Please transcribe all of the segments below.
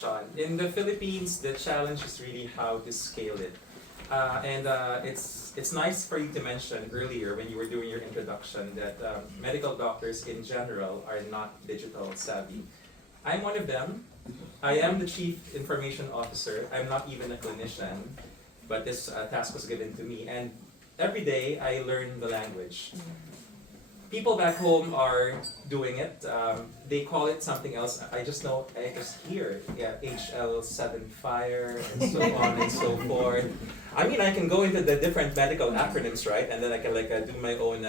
Sean, in the Philippines, the challenge is really how to scale it. It's nice for you to mention earlier when you were doing your introduction that medical doctors in general are not digital savvy. I'm one of them. I am the chief information officer. I'm not even a clinician, but this task was given to me. And every day I learn the language. People back home are doing it. They call it something else. I just know, I just hear, yeah, HL7 fire and so on and so forth. I mean, I can go into the different medical acronyms, right? And then I can do my own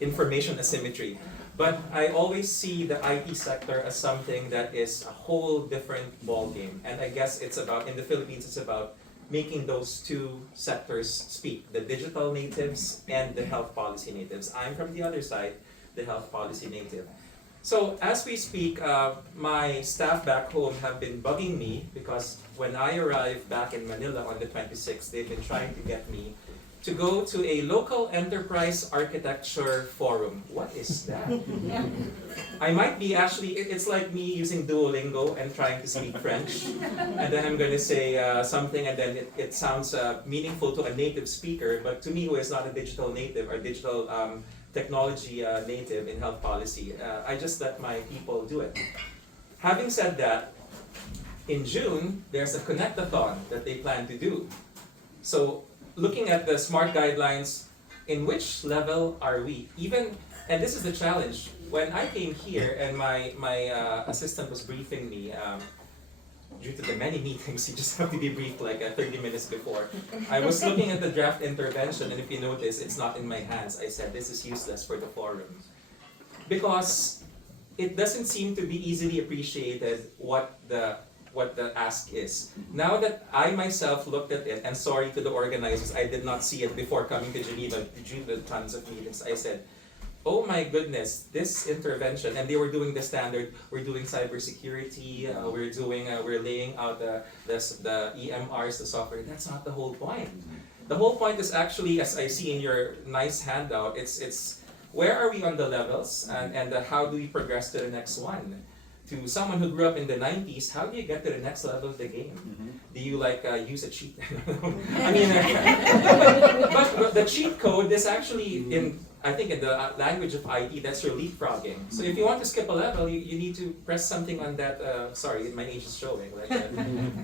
information asymmetry. But I always see the IT sector as something that is a whole different ballgame. And I guess it's about, in the Philippines, it's about making those two sectors speak, the digital natives and the health policy natives. I'm from the other side, the health policy native. So as we speak, my staff back home have been bugging me because when I arrived back in Manila on the 26th, they've been trying to get me to go to a local enterprise architecture forum. What is that? I might be actually, it's like me using Duolingo and trying to speak French. And then I'm going to say something and then it sounds meaningful to a native speaker, but to me who is not a digital native or digital technology native in health policy, I just let my people do it. Having said that, in June, there's a connect-a-thon that they plan to do. So looking at the SMART guidelines, in which level are we? Even, and this is the challenge, when I came here and my assistant was briefing me, due to the many meetings, you just have to be briefed like 30 minutes before. I was looking at the draft intervention, and if you notice, it's not in my hands. I said, this is useless for the forum. Because it doesn't seem to be easily appreciated what the ask is. Now that I myself looked at it, and sorry to the organizers, I did not see it before coming to Geneva due to tons of meetings, I said, oh my goodness, this intervention, and they were doing the standard, we're doing cybersecurity, we're laying out the EMRs, the software. That's not the whole point. The whole point is actually, as I see in your nice handout, it's where are we on the levels, and how do we progress to the next one? To someone who grew up in the 90s, how do you get to the next level of the game? Do you use a cheat? I mean, but the cheat code is actually I think in the language of IT, that's your leapfrogging. So if you want to skip a level, you need to press something on that, sorry, my age is showing,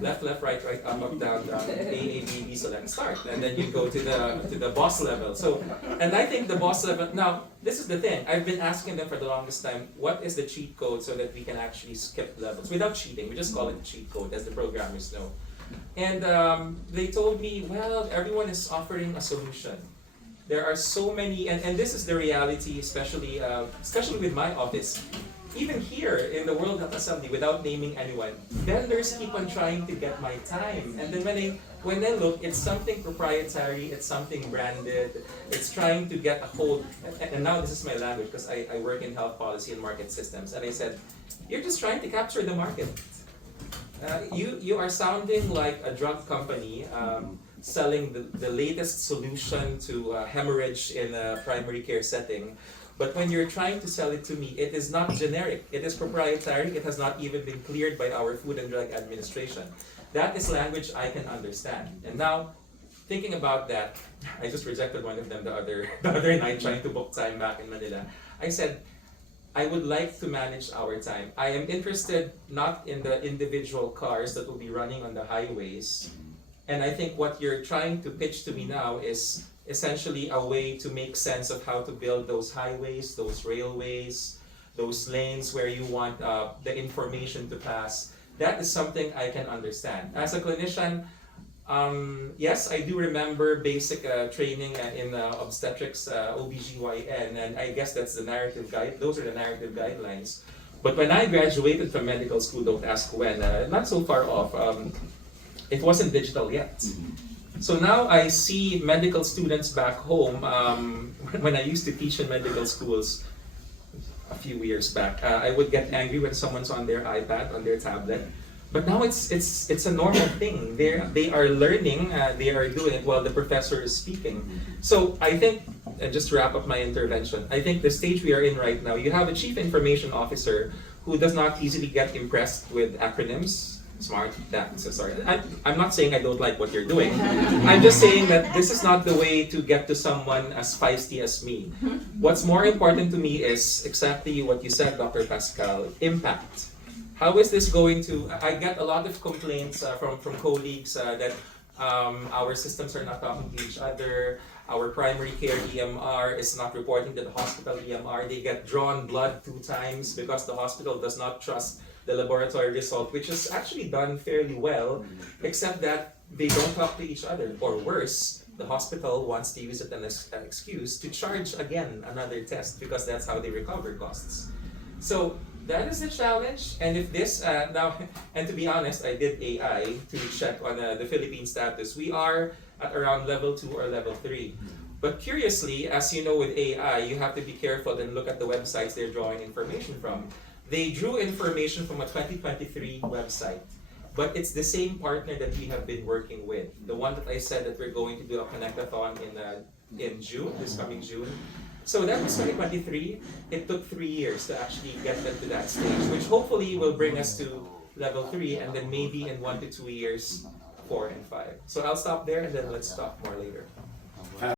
left, right, up, down, A, B, B, select, start. And then you go to the boss level. So, and I think the boss level, now, this is the thing, I've been asking them for the longest time, what is the cheat code so that we can actually skip levels without cheating? We just call it cheat code, as the programmers know. And they told me, well, everyone is offering a solution. There are so many, and this is the reality, especially with my office. Even here in the World Health Assembly, without naming anyone, vendors keep on trying to get my time. And then when I look, it's something proprietary, it's something branded, it's trying to get a hold, and now this is my language because I work in health policy and market systems, and I said, you're just trying to capture the market. You are sounding like a drug company selling the latest solution to hemorrhage in a primary care setting. But when you're trying to sell it to me, it is not generic. It is proprietary. It has not even been cleared by our Food and Drug Administration. That is language I can understand. And now, thinking about that, I just rejected one of them the other night trying to book time back in Manila. I said, I would like to manage our time. I am interested not in the individual cars that will be running on the highways. And I think what you're trying to pitch to me now is essentially a way to make sense of how to build those highways, those railways, those lanes where you want the information to pass. That is something I can understand. As a clinician, yes, I do remember basic training in obstetrics, OBGYN, and I guess that's the narrative guide. Those are the narrative guidelines. But when I graduated from medical school, don't ask when, not so far off, it wasn't digital yet. So now I see medical students back home, when I used to teach in medical schools a few years back, I would get angry when someone's on their iPad, on their tablet. But now it's a normal thing. They are learning, they are doing it while the professor is speaking. So I think, just to wrap up my intervention, I think the stage we are in right now, you have a chief information officer who does not easily get impressed with acronyms. Smart. So sorry. I'm not saying I don't like what you're doing. I'm just saying that this is not the way to get to someone as feisty as me. What's more important to me is exactly what you said, Dr. Pascal, impact. How is this going to, I get a lot of complaints from colleagues that our systems are not talking to each other. Our primary care EMR is not reporting to the hospital EMR. They get drawn blood 2 times because the hospital does not trust the laboratory result, which is actually done fairly well, except that they don't talk to each other. Or worse, the hospital wants to use it as an excuse to charge again another test because that's how they recover costs. So that is the challenge. And if this now, and to be honest, I did AI to check on the Philippine status. We are at around level 2 or level 3. But curiously, as you know with AI, you have to be careful and look at the websites they're drawing information from. They drew information from a 2023 website, but it's the same partner that we have been working with. The one that I said that we're going to do a connect-a-thon in June, this coming June. So that was 2023. It took 3 years to actually get them to that stage, which hopefully will bring us to level 3, and then maybe in 1 to 2 years, 4 and 5. So I'll stop there and then let's talk more later.